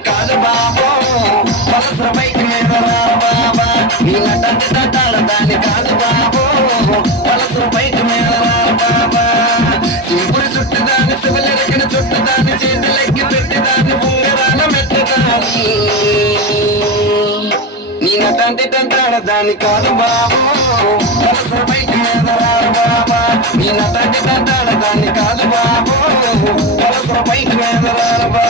దాని కాదు బాబో పలసర బైక్ మీద బాబా నీ నటంటే తంటాల దాని కాదు బాబో పలసర బైక్ మీద బాబా సింపురి చుట్టు దాని శివలెరకిన చుట్టు దాని చేతులెక్కి పెట్టి దాని ఉంగరాల మెట్టదాని నీ నటంటే తంటాల దాని కాదు బాబో పలసర బైక్ మీద బాబా నీ నటంటే తంటాల దాన్ని కాదు బాబో పలసర బైక్ మీద బాబా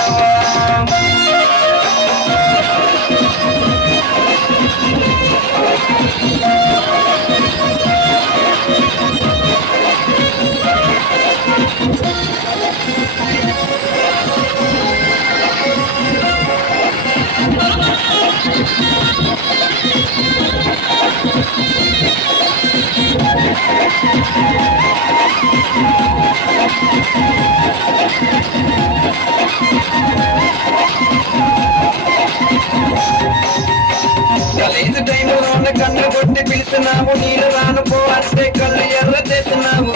కాలేజీ టైంలోన కన్ను కొట్టి పిలిచినావు నేను రాను పో అంటే కళ్ళు ఎర్ర చేసినావు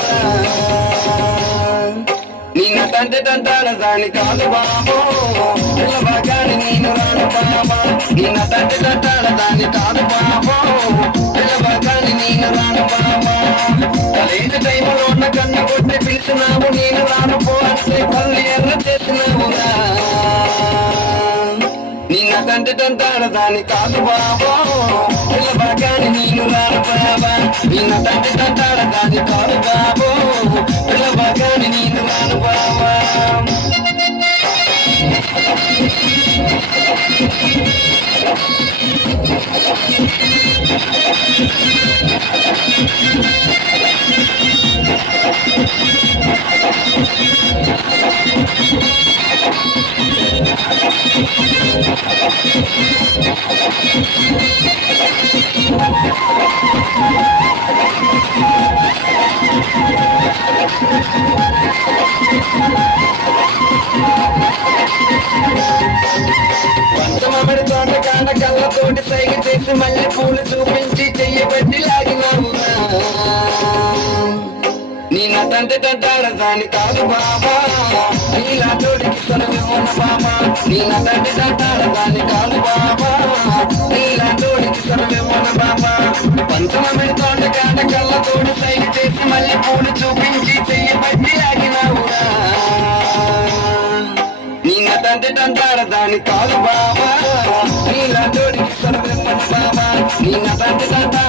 నీ నటంటే తంటాల దాని కాదు బాబో పిల్లబాగాని నేను రాను బాబా నీ నటంటే తంటాల దాని కాదు బాబో పిల్లబాగాని నేను రాను బాబా కాలేజీ టైంలోన కన్ను కొట్టి పిలిచినావు నేను రాను పో అంటే కళ్ళు ఎర్ర చేసినావు నీ నటంటే తంటాల దాని కాదు బాబో పిల్లబాగాని నేను రాను బాబా నీ నటంటే తంటాల దాని కాదు బాబో పిల్లబాగాని నేను రాను బాబా పంచమామిడి తోట కాడ కళ్ళతోటి సైగ చేసి మళ్ళీ పూలు చూపించి చెయ్యబట్టి లాగినావు నీ నటంటే తంటాల దాని కాదు బాబా నీలాంటోడికి సొలవేమోన బాబా నీ నటంటే తంటాల దాని కాదు బాబా నీలాంటోడికి సొలవేమోన బాబా పంచమామిడి తోట కాడ కళ్ళతోటి సైగ చేసి మళ్ళీ పూలు చూపించి చెయ్యబట్టి లాగినావురా నీ నటంటే తంటాల దాని కాదు బాబా నీలాంటోడికి సొలవేమోన బాబా నీ నటంటే తంటాల